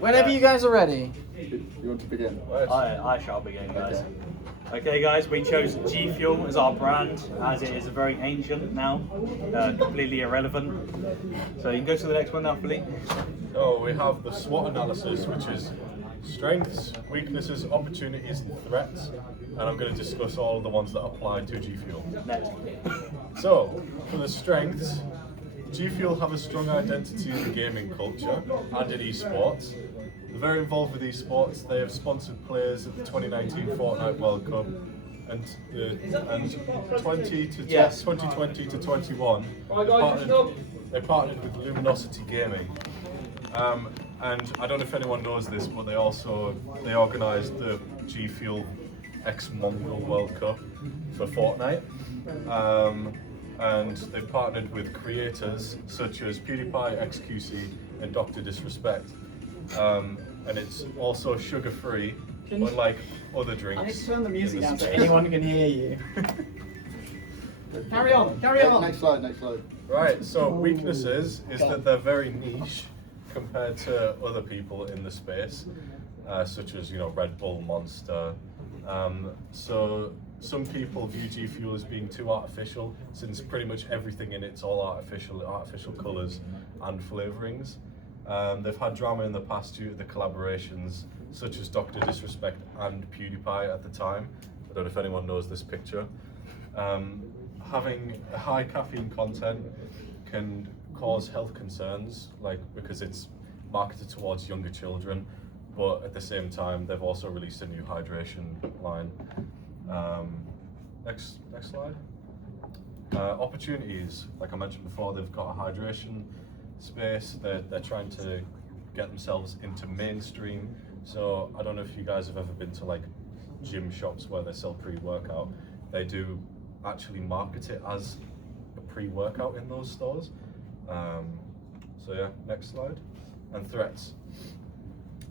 Whenever you guys are ready. You want to begin? I shall begin, guys. Okay, guys, we chose Gfuel as our brand, as it is very ancient now, completely irrelevant. So you can go to the next one now, Philippe. So we have the SWOT analysis, which is strengths, weaknesses, opportunities, and threats. And I'm going to discuss all of the ones that apply to Gfuel. Next. So, for the strengths, Gfuel have a strong identity in the gaming culture and in esports. They're very involved with esports. They have sponsored players at the 2019 Fortnite World Cup and 2020 to 21. They partnered with Luminosity Gaming. And I don't know if anyone knows this, but they organised the Gfuel X Mongol World Cup for Fortnite. And they partnered with creators such as PewDiePie, XQC, and Dr. Disrespect. And it's also sugar-free, unlike other drinks. I need to turn the music down so anyone can hear you. Carry on. Next slide. Right, so weaknesses is that they're very niche compared to other people in the space, such as Red Bull, Monster. So some people view Gfuel as being too artificial, since pretty much everything in it's all artificial colours and flavourings. They've had drama in the past due to the collaborations, such as Dr. Disrespect and PewDiePie at the time. I don't know if anyone knows this picture. Having a high caffeine content can cause health concerns, because it's marketed towards younger children, but at the same time they've also released a new hydration line. Next slide. Opportunities, like I mentioned before, they've got a hydration space. They're trying to get themselves into mainstream. So I don't know if you guys have ever been to gym shops where they sell pre-workout. They do actually market it as a pre-workout in those stores. So yeah, next slide. And threats.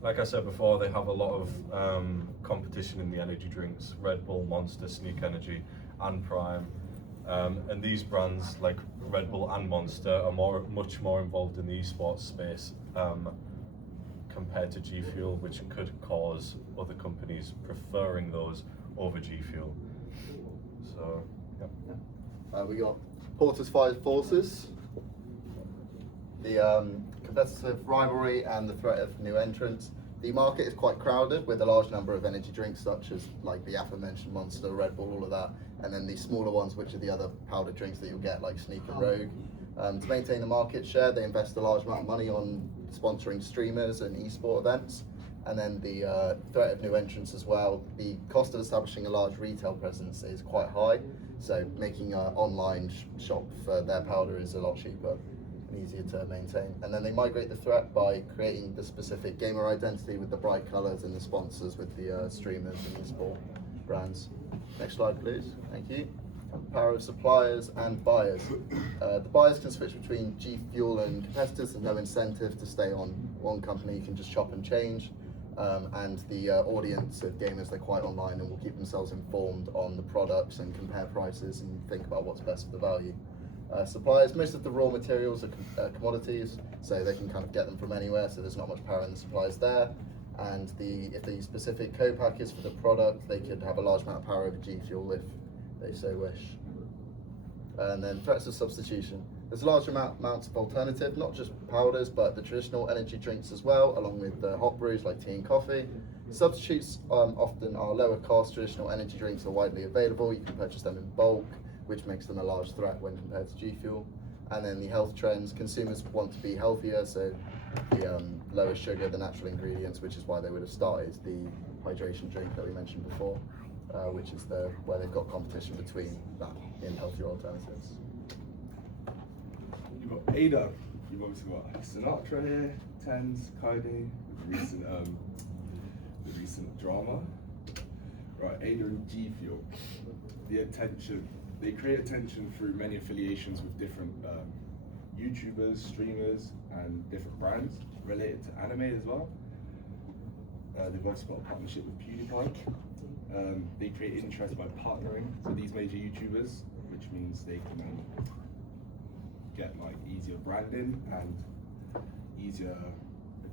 Like I said before, they have a lot of competition in the energy drinks: Red Bull, Monster, Sneak Energy, and Prime. And these brands like Red Bull and Monster are much more involved in the esports space compared to Gfuel, which could cause other companies preferring those over Gfuel. So, yeah. We got Porter's Five Forces, the competitive rivalry and the threat of new entrants. The market is quite crowded with a large number of energy drinks such as the aforementioned Monster, Red Bull, all of that, and then the smaller ones which are the other powdered drinks that you'll get like Sneak and Rogue. To maintain the market share, they invest a large amount of money on sponsoring streamers and esport events, and then the threat of new entrants as well. The cost of establishing a large retail presence is quite high, so making an online shop for their powder is a lot cheaper and easier to maintain. And then they migrate the threat by creating the specific gamer identity with the bright colours and the sponsors with the streamers and esport brands. Next slide, please. Thank you. Power of suppliers and buyers. The buyers can switch between Gfuel and competitors and no incentive to stay on one company. You can just chop and change. And the audience of gamers, they're quite online and will keep themselves informed on the products and compare prices and think about what's best for the value. Suppliers, most of the raw materials are commodities, so they can kind of get them from anywhere, so there's not much power in the suppliers there. And if the specific co-pack is for the product, they could have a large amount of power over Gfuel if they so wish. And then threats of substitution. There's large amounts of alternative, not just powders, but the traditional energy drinks as well, along with the hot brews like tea and coffee. Substitutes often are lower cost. Traditional energy drinks are widely available. You can purchase them in bulk, which makes them a large threat when compared to Gfuel. And then the health trends. Consumers want to be healthier, so the lower sugar, the natural ingredients, which is why they would have started the hydration drink that we mentioned before, which is where they've got competition between that in healthier alternatives. You've got Ada, you've obviously got Sinatra here, Tens, Kaide, the recent drama. Right, Ada and Gfuel. They create attention through many affiliations with different YouTubers, streamers, and different brands related to anime as well. They've also got a partnership with PewDiePie. They create interest by partnering with these major YouTubers, which means they can get easier branding and easier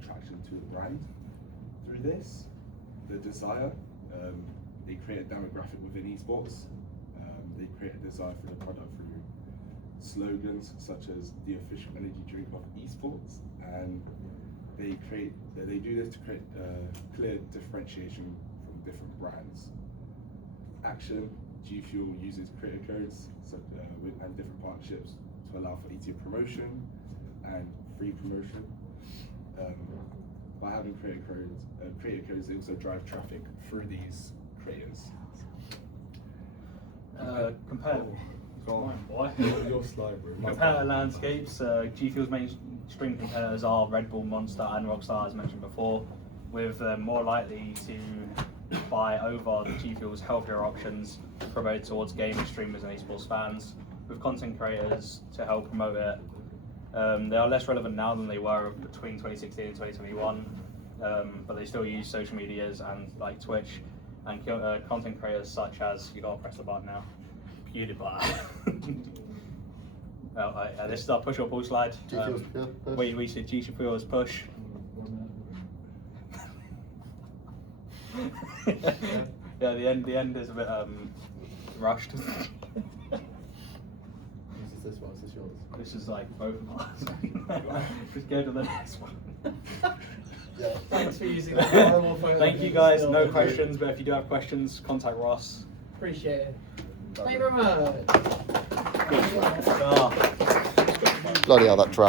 attraction to the brand. Through this, the desire, they create a demographic within esports. They create a desire for the product through slogans such as the official energy drink of esports, and they do this to create clear differentiation from different brands. Action, Gfuel uses creator codes and different partnerships to allow for easier promotion and free promotion. By having creator codes, they also drive traffic through these creators. Compare. Go on, boy. Your slide, bro. Competitor landscapes. Gfuel's mainstream competitors are Red Bull, Monster, and Rockstar, as mentioned before, with more likely to buy over the Gfuel's healthier options promoted towards gaming streamers and esports fans, with content creators to help promote it. They are less relevant now than they were between 2016 and 2021, but they still use social medias and like Twitch, and content creators such as, you gotta press the button now, PewDiePie. Well, this is our push or pull slide. Gfuel's push. We see Gfuel's push. Yeah, the end is a bit rushed. This is this one. Is this yours? This is like both of us. Just go to the next one. Yeah. Thanks for using that horrible photo. Thank you guys. No questions, but if you do have questions, contact Ross. Appreciate it. Thank you very much. Ah. Bloody hell, that drag.